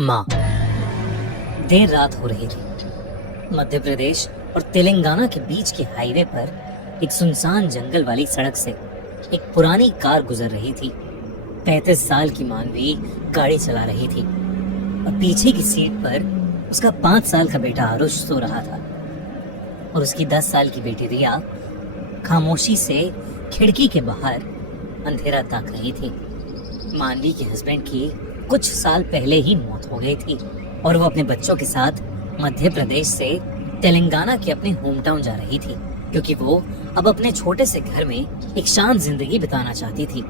माँ। देर रात हो रही थी। मध्य प्रदेश और तेलंगाना के बीच के हाईवे पर एक सुनसान जंगल वाली सड़क से एक पुरानी कार गुजर रही थी। 35 साल की मानवी गाड़ी चला रही थी और पीछे की सीट पर उसका 5 साल का बेटा आरुष सो रहा था और उसकी 10 साल की बेटी रिया खामोशी से खिड़की के बाहर अंधेरा ताक रही थी। मानवी के हस्बैंड की कुछ साल पहले ही मौत हो गई थी और वो अपने बच्चों के साथ मध्य प्रदेश से तेलंगाना के अपने होम टाउन जा रही थी, क्योंकि वो अब अपने छोटे से घर में एक शांत जिंदगी बिताना चाहती थी।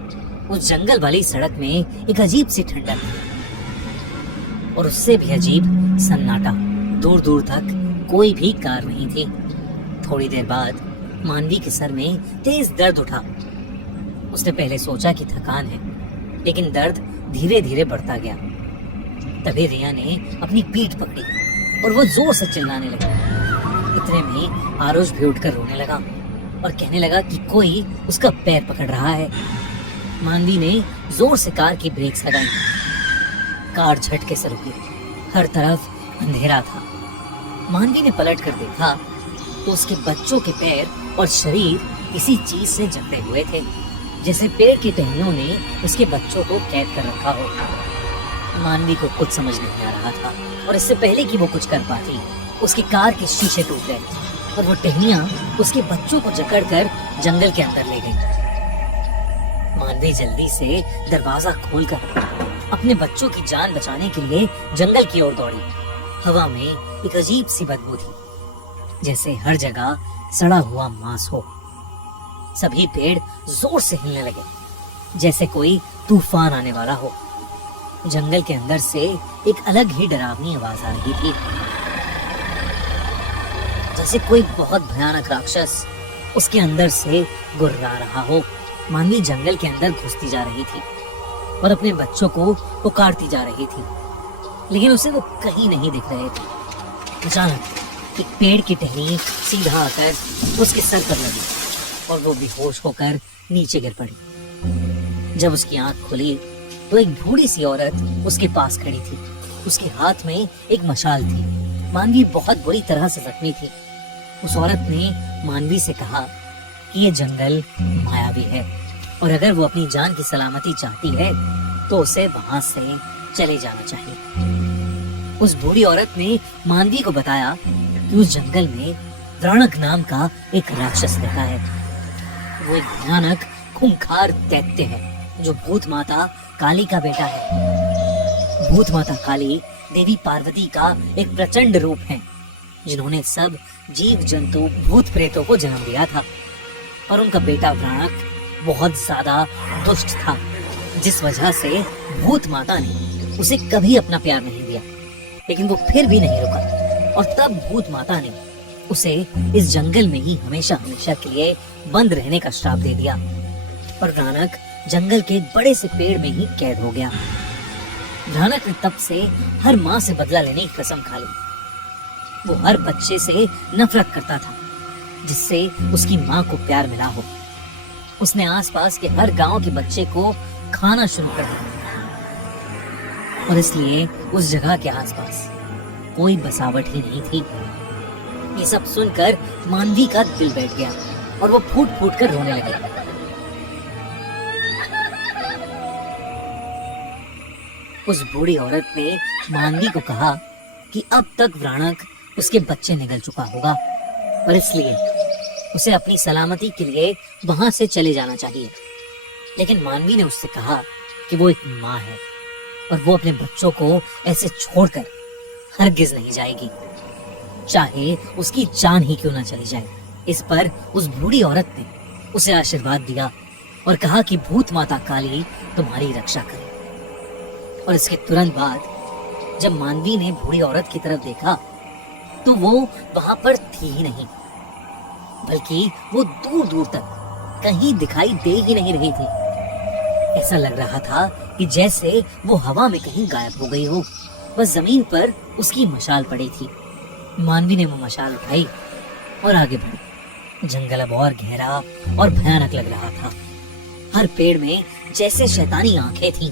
उस जंगल वाली सड़क में एक अजीब सी ठंडक थी और उससे भी अजीब सन्नाटा। दूर दूर तक कोई भी कार नहीं थी। थोड़ी देर बाद मानवी के सर में तेज दर्द उठा। उसने पहले सोचा कि थकान है, लेकिन दर्द धीरे धीरे बढ़ता गया। तभी रिया ने अपनी पीठ पकड़ी और वो जोर से चिल्लाने लगी। इतने में आरुष भी उठकर रोने लगा और कहने लगा कि कोई उसका पैर पकड़ रहा है। मानवी ने जोर से कार की ब्रेक्स लगाई। कार झटके से रुकी। हर तरफ अंधेरा था। मानवी ने पलट कर देखा तो उसके बच्चों के पैर और शरीर किसी चीज से जकड़े हुए थे, जैसे पेड़ की टहनियों ने उसके बच्चों को कैद कर रखा हो। मानवी को कुछ समझ नहीं आ रहा था और इससे पहले कि वो कुछ कर पाती, उसकी कार के शीशे टूट गए और वो टहनियां उसके बच्चों को जकड़कर जंगल के अंदर ले गई। मानवी जल्दी से दरवाजा खोलकर अपने बच्चों की जान बचाने के लिए जंगल की ओर दौड़ी। हवा में एक अजीब सी बदबू थी, जैसे हर जगह सड़ा हुआ मांस हो। सभी पेड़ जोर से हिलने लगे, जैसे कोई तूफान आने वाला हो। जंगल के अंदर से एक अलग ही डरावनी आवाज आ रही थी, जैसे कोई बहुत भयानक राक्षस उसके अंदर से गुर्रा रहा हो। मानवी जंगल के अंदर घुसती जा रही थी और अपने बच्चों को पुकारती जा रही थी, लेकिन उसे वो कहीं नहीं दिख रहे थे। अचानक एक पेड़ की टहनी सीधा आकर उसके सर पर लगी और वो बेहोश होकर नीचे गिर पड़ी। जब उसकी आंख खुली तो एक बूढ़ी सी औरत उसके पास खड़ी थी। उसके हाथ में एक मशाल थी। मानवी बहुत बुरी तरह से जख्मी थी। उस औरत ने मानवी से कहा कि ये जंगल मायावी है और अगर वो अपनी जान की सलामती चाहती है तो उसे वहां से चले जाना चाहिए। उस बूढ़ी औरत ने मानवी को बताया कि उस जंगल में व्रणक नाम का एक राक्षस रहता है। वो एक भयानक खूंखार दैत्य है जो भूत माता काली का बेटा है। भूत माता काली देवी पार्वती का एक प्रचंड रूप है, जिन्होंने सब जीव जंतु भूत प्रेतों को जन्म दिया था। और उनका बेटा व्रणक बहुत ज्यादा दुष्ट था, जिस वजह से भूत माता ने उसे कभी अपना प्यार नहीं दिया। लेकिन वो फिर भी नहीं रुका और तब भूत माता ने उसे इस जंगल में ही हमेशा हमेशा के लिए बंद रहने का श्राप दे दिया और व्रणक जंगल के एक बड़े से पेड़ में ही कैद हो गया। व्रणक ने तब से हर माँ से बदला लेने की कसम खा ली। वो हर बच्चे से नफरत करता था जिससे उसकी माँ को प्यार मिला हो। उसने आसपास के हर गांव के बच्चे को खाना शुरू कर दिया और इसलिए उस जगह के आसपास कोई बसावट ही नहीं थी। ये सब सुनकर मानवी का दिल बैठ गया और वो फूट फूट कर रोने लगी। उस बूढ़ी औरत ने मानवी को कहा कि अब तक व्रणक उसके बच्चे निगल चुका होगा और इसलिए उसे अपनी सलामती के लिए वहां से चले जाना चाहिए। लेकिन मानवी ने उससे कहा कि वो एक माँ है और वो अपने बच्चों को ऐसे छोड़कर हरगिज नहीं जाएगी, चाहे उसकी जान ही क्यों ना चली जाए। इस पर उस बूढ़ी औरत ने उसे आशीर्वाद दिया और कहा कि भूत माता काली तुम्हारी रक्षा करे। और इसके तुरंत बाद जब मानवी ने बूढ़ी औरत की तरफ देखा तो वो वहां पर थी ही नहीं, बल्कि वो दूर दूर तक कहीं दिखाई दे ही नहीं रही थी। ऐसा लग रहा था कि जैसे वो हवा में कहीं गायब हो गई हो। बस जमीन पर उसकी मशाल पड़ी थी। मानवी ने वो मशाल उठाई और आगे बढ़ी। जंगल अब और गहरा और भयानक लग रहा था। हर पेड़ में जैसे शैतानी आंखें थीं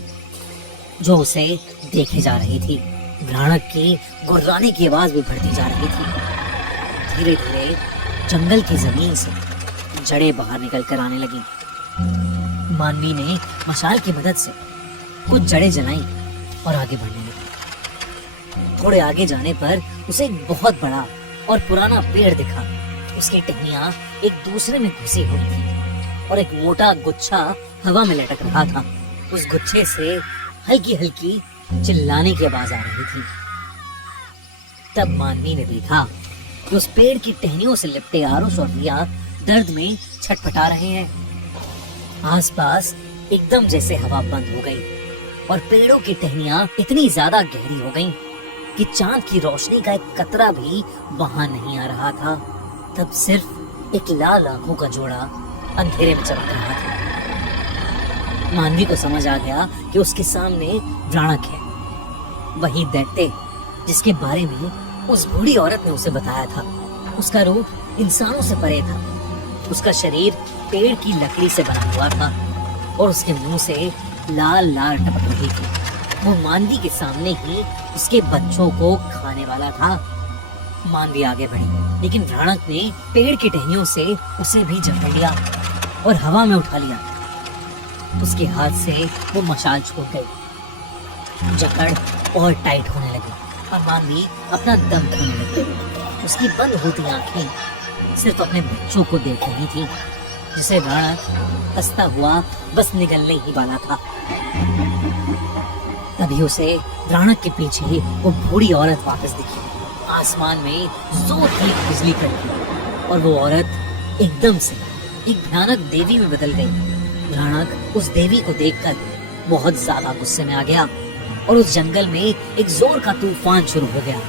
जो उसे देखे जा रही थी। भयानक की गुर्राने की आवाज भी बढ़ती जा रही थी। धीरे धीरे जंगल की जमीन से जड़ें बाहर निकल कर आने लगी। मानवी ने मशाल की मदद से कुछ जड़ें जलाई और आगे बढ़ने लगी। थोड़े आगे जाने पर उसे एक बहुत बड़ा और पुराना पेड़ दिखा। उसकी टहनियां एक दूसरे में घुसी हुई थी और एक मोटा गुच्छा हवा में लटक रहा था। उस गुच्छे से हल्की हल्की चिल्लाने की आवाज आ रही थी। तब मानवी ने देखा कि उस पेड़ की टहनियों से लिपटे आरुष और रिया दर्द में छटपटा रहे हैं। आसपास एकदम जैसे हवा बंद हो गई और पेड़ों की टहनियां इतनी ज्यादा गहरी हो गईं कि चांद की रोशनी का एक कतरा भी वहां नहीं आ रहा था। तब सिर्फ एक लाल आंखों का जोड़ा अंधेरे में चमक रहा था। मानवी को समझ आ गया कि उसके सामने राणक है, वही दैत्य जिसके बारे में उस बूढ़ी औरत ने उसे बताया था। उसका रूप इंसानों से परे था। उसका शरीर पेड़ की लकड़ी से बना हुआ था और उसके मुंह से लाल लाल टपक रही थी। वो मानवी के सामने ही उसके बच्चों को खाने वाला था। मानवी आगे बढ़ी, लेकिन राणक ने पेड़ की टहनियों से उसे भी जकड़ लिया और हवा में उठा लिया। उसके हाथ से वो मशाल छूट गई। जकड़ और टाइट होने लगी और मानवी अपना दम खोने लगी। उसकी बंद होती आंखें सिर्फ अपने बच्चों को देख रही थी, जिसे राणक हंसता हुआ बस निकलने ही वाला था। तभी उसे राणक के पीछे वो बूढ़ी औरत वापस दिखी। आसमान में जोर की बिजली कड़की और वो औरत एकदम से एक भयानक देवी में बदल गई। राणक उस देवी को देखकर बहुत ज्यादा गुस्से में आ गया और उस जंगल में एक जोर का तूफान शुरू हो गया।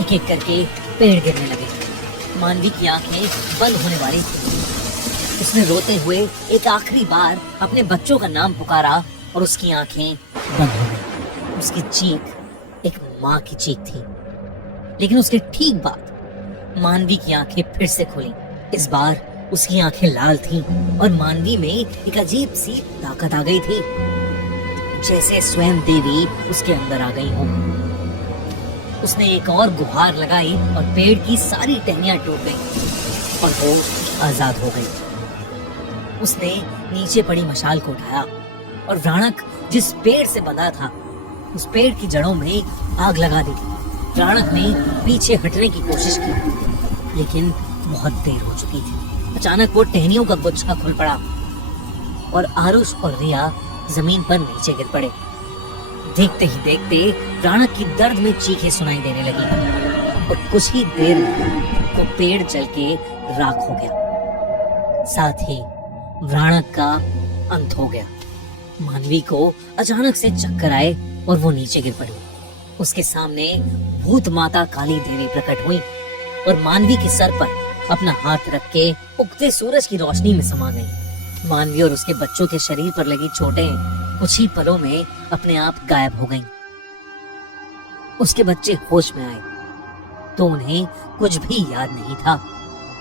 एक एक करके पेड़ गिरने लगे। मानवी की आंखें बंद होने वाली थी। उसने रोते हुए एक आखिरी बार अपने बच्चों का नाम पुकारा और उसकी आंखें बंद हो गई। उसकी चीख एक माँ की चीख थी, लेकिन उसके ठीक बाद मानवी की आंखें फिर से खुली। इस बार उसकी आंखें लाल थीं और मानवी में एक अजीब सी ताकत आ गई थी, जैसे स्वयं देवी उसके अंदर आ गई हो। उसने एक और गुहार लगाई और पेड़ की सारी टहनियां टूट गईं और वो आजाद हो गई। उसने नीचे पड़ी मशाल को उठाया और राणक जिस पेड़ से बंधा था उस पेड़ की जड़ों में आग लगा दी। राणक ने पीछे हटने की कोशिश की, लेकिन बहुत देर हो चुकी थी। अचानक वो टहनियों का गुच्छा खुल पड़ा और आरुष और रिया जमीन पर नीचे गिर पड़े। देखते ही देखते राणक की दर्द में चीखें सुनाई देने लगी और कुछ ही देर में वो पेड़ जल के राख हो गया। साथ ही राणक का अंत हो गया। मानवी को अचानक से चक्कर आए और वो नीचे गिर पड़ी। उसके सामने भूत माता काली देवी प्रकट हुई और मानवी के सर पर अपना हाथ रख के उगते सूरज की रोशनी में समा गई। मानवी और उसके बच्चों के शरीर पर लगी चोटें कुछ ही पलों में अपने आप गायब हो गईं। उसके बच्चे होश में आए तो उन्हें कुछ भी याद नहीं था।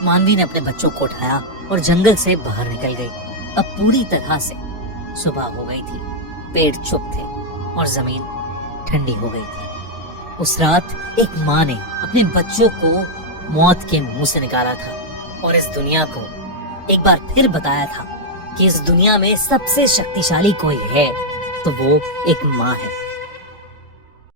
मानवी ने अपने बच्चों को उठाया और जंगल से बाहर निकल गई। अब पूरी तरह से सुबह हो गई थी। पेड़ चुप थे और जमीन ठंडी हो गई थी। उस रात एक माँ ने अपने बच्चों को मौत के मुंह से निकाला था और इस दुनिया को एक बार फिर बताया था कि इस दुनिया में सबसे शक्तिशाली कोई है तो वो एक माँ है।